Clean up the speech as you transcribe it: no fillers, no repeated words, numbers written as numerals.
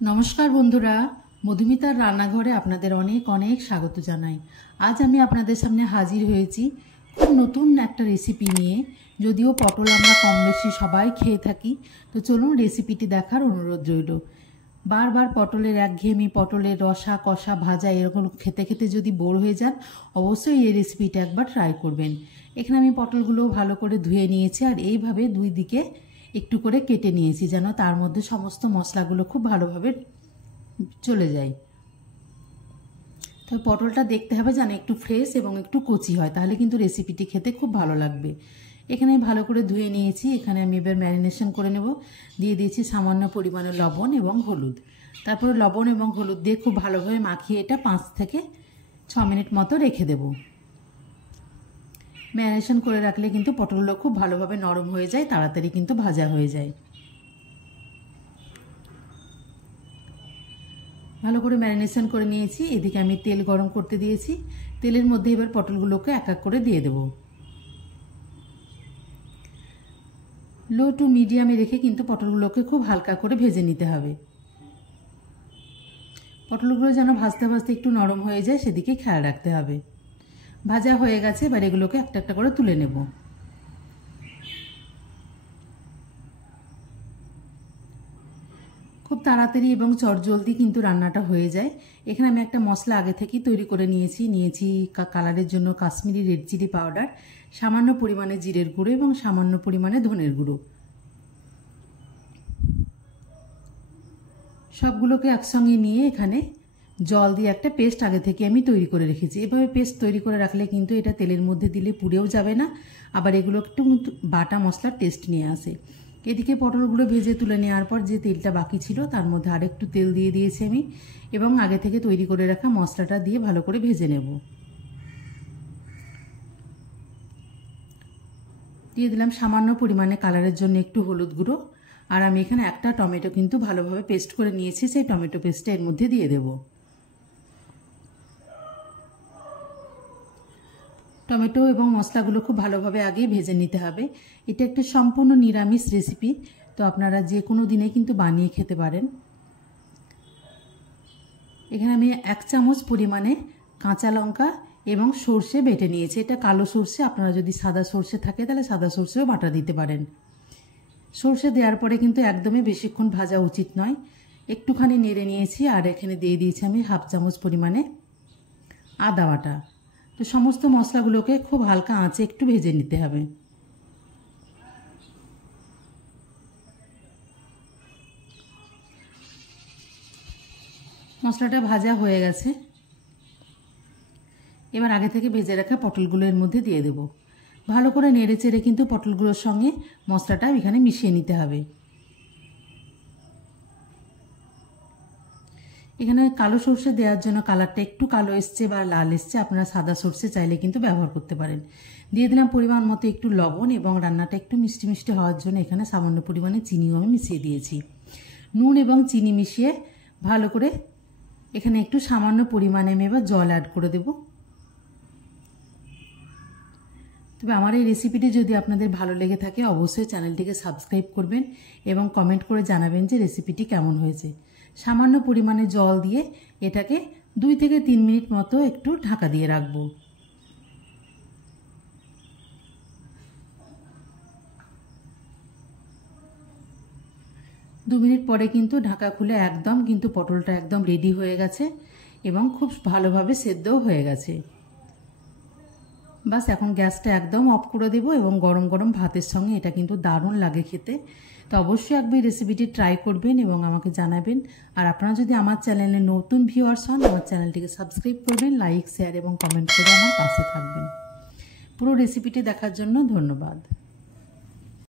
নমস্কার বন্ধুরা, মধুমিতার রান্নাঘরে আপনাদের অনেক অনেক স্বাগত জানাই। আজ আমি আপনাদের সামনে হাজির হয়েছি খুব নতুন একটা রেসিপি নিয়ে। যদিও পটল আমরা কম বেশি সবাই খেয়ে থাকি, তো চলুন রেসিপিটি দেখার অনুরোধ রইল। বারবার পটলের একঘেয়েমি, পটলের রসা কষা ভাজা এরকম খেতে খেতে যদি বোর হয়ে যান, অবশ্যই এই রেসিপিটা একবার ট্রাই করবেন। এখানে আমি পটলগুলো ভালো করে ধুয়ে নিয়েছি আর এইভাবে দুই দিকে একটু করে কেটে নিয়েছি, যেন তার মধ্যে সমস্ত মশলাগুলো খুব ভালোভাবে চলে যায়। তো পটলটা দেখতে হবে যেন একটু ফ্রেশ এবং একটু কচি হয়, তাহলে কিন্তু রেসিপিটি খেতে খুব ভালো লাগবে। এখানে ভালো করে ধুয়ে নিয়েছি। এখানে আমি এবার ম্যারিনেশন করে নেব। দিয়ে দিয়েছি সামান্য পরিমাণে লবণ এবং হলুদ। তারপরে লবণ এবং হলুদ দিয়ে খুব ভালোভাবে মাখিয়ে এটা 5 থেকে 6 মিনিট মতো রেখে দেব। ম্যারিনেশন করে রাখলে কিন্তু পটলগুলো খুব ভালোভাবে নরম হয়ে যায়, তাড়াতাড়ি কিন্তু ভাজা হয়ে যায়। ভালো করে ম্যারিনেশন করে নিয়েছি। এদিকে আমি তেল গরম করতে দিয়েছি। তেলের মধ্যে এবার পটলগুলোকে এক এক করে দিয়ে দেব। লো টু মিডিয়ামে রেখে কিন্তু পটলগুলোকে খুব হালকা করে ভেজে নিতে হবে। পটলগুলো যেন ভাজতে ভাজতে একটু নরম হয়ে যায়, সেদিকে খেয়াল রাখতে হবে। ভাজা হয়ে গেছে, এবার এগুলোকে একটা একটা করে তুলে নেব। খুব তাড়াতাড়ি এবং চটজলদি কিন্তু রান্নাটা হয়ে যায়। এখানে আমি একটা মশলা আগে থেকেই তৈরি করে নিয়েছি কালারের জন্য কাশ্মীরি রেড চিলি পাউডার, সামান্য পরিমাণে জিরের গুঁড়ো এবং সামান্য পরিমাণে ধনের গুঁড়ো। সবগুলোকে একসঙ্গে নিয়ে এখানে জল দিয়ে একটা পেস্ট আগে থেকে আমি তৈরি করে রেখেছি। এভাবে পেস্ট তৈরি করে রাখলে কিন্তু এটা তেলের মধ্যে দিলে পুড়েও যাবে না, আবার এগুলো একটু বাটা মশলার টেস্ট নিয়ে আসে। এদিকে পটলগুলো ভেজে তুলে নেওয়ার পর যে তেলটা বাকি ছিল তার মধ্যে আরেকটু তেল দিয়ে দিয়েছি আমি, এবং আগে থেকে তৈরি করে রাখা মশলাটা দিয়ে ভালো করে ভেজে নেব। দিয়ে দিলাম সামান্য পরিমাণে কালারের জন্য একটু হলুদ গুঁড়ো, আর আমি এখানে একটা টমেটো কিন্তু ভালোভাবে পেস্ট করে নিয়েছি, সেই টমেটো পেস্টটা এর মধ্যে দিয়ে দেব। টমেটো এবং মশলাগুলো খুব ভালোভাবে আগে ভেজে নিতে হবে। এটা একটা সম্পূর্ণ নিরামিষ রেসিপি, তো আপনারা যে কোনো দিনে কিন্তু বানিয়ে খেতে পারেন। এখানে আমি 1 চামচ পরিমাণে কাঁচা লঙ্কা এবং সর্ষে বেটে নিয়েছি। এটা কালো সর্ষে, আপনারা যদি সাদা সর্ষে থাকে তাহলে সাদা সর্ষেও বাটা দিতে পারেন। সর্ষে দেওয়ার পরে কিন্তু একদমই বেশিক্ষণ ভাজা উচিত নয়। একটুখানি নেড়ে নিয়েছি, আর এখানে দিয়ে দিয়েছি আমি 1/2 চামচ পরিমাণে আদা বাটা। তো সমস্ত মশলাগুলোকে খুব হালকা আঁচে একটু ভেজে নিতে হবে। মশলাটা ভাজা হয়ে গেছে। এবার আগে থেকে ভেজে রাখা পটলগুলো এর মধ্যে দিয়ে দেব। ভালো করে নেড়ে চেড়ে কিন্তু পটলগুলোর সঙ্গে মশলাটা এখানে মিশিয়ে নিতে হবে। এখানে কালো সর্ষে দেওয়ার জন্য কালারটা একটু কালো এসছে বা লাল এসছে, আপনারা সাদা সর্ষে চাইলে কিন্তু ব্যবহার করতে পারেন। দিয়ে দিলাম পরিমাণ মতো একটু লবণ, এবং রান্নাটা একটু মিষ্টি মিষ্টি হওয়ার জন্য এখানে সামান্য পরিমাণে চিনিও আমি মিশিয়ে দিয়েছি। নুন এবং চিনি মিশিয়ে ভালো করে এখানে একটু সামান্য পরিমাণে আমি এবার জল অ্যাড করে দেব। তবে আমার এই রেসিপিটি যদি আপনাদের ভালো লেগে থাকে, অবশ্যই চ্যানেলটিকে সাবস্ক্রাইব করবেন এবং কমেন্ট করে জানাবেন যে রেসিপিটি কেমন হয়েছে। সামান্য পরিমাণে জল দিয়ে এটাকে 2 থেকে 3 মিনিট মতো একটু ঢাকা দিয়ে রাখবো। দু মিনিট পরে কিন্তু ঢাকা খুলে একদম কিন্তু পটলটা একদম রেডি হয়ে গেছে এবং খুব ভালোভাবে সেদ্ধও হয়ে গেছে। বাস এখন গ্যাসটা একদম অফ করে দেব, এবং গরম গরম ভাতের সঙ্গে এটা কিন্তু দারুণ লাগে খেতে। তো অবশ্যই একবার রেসিপিটি ট্রাই করবেন এবং আমাকে জানাবেন। আর আপনারা যদি আমার চ্যানেলে নতুন ভিউয়ার্স হন, আমার চ্যানেলটিকে সাবস্ক্রাইব করবেন, লাইক শেয়ার এবং কমেন্ট করে আমার পাশে থাকবেন। পুরো রেসিপিটি দেখার জন্য ধন্যবাদ।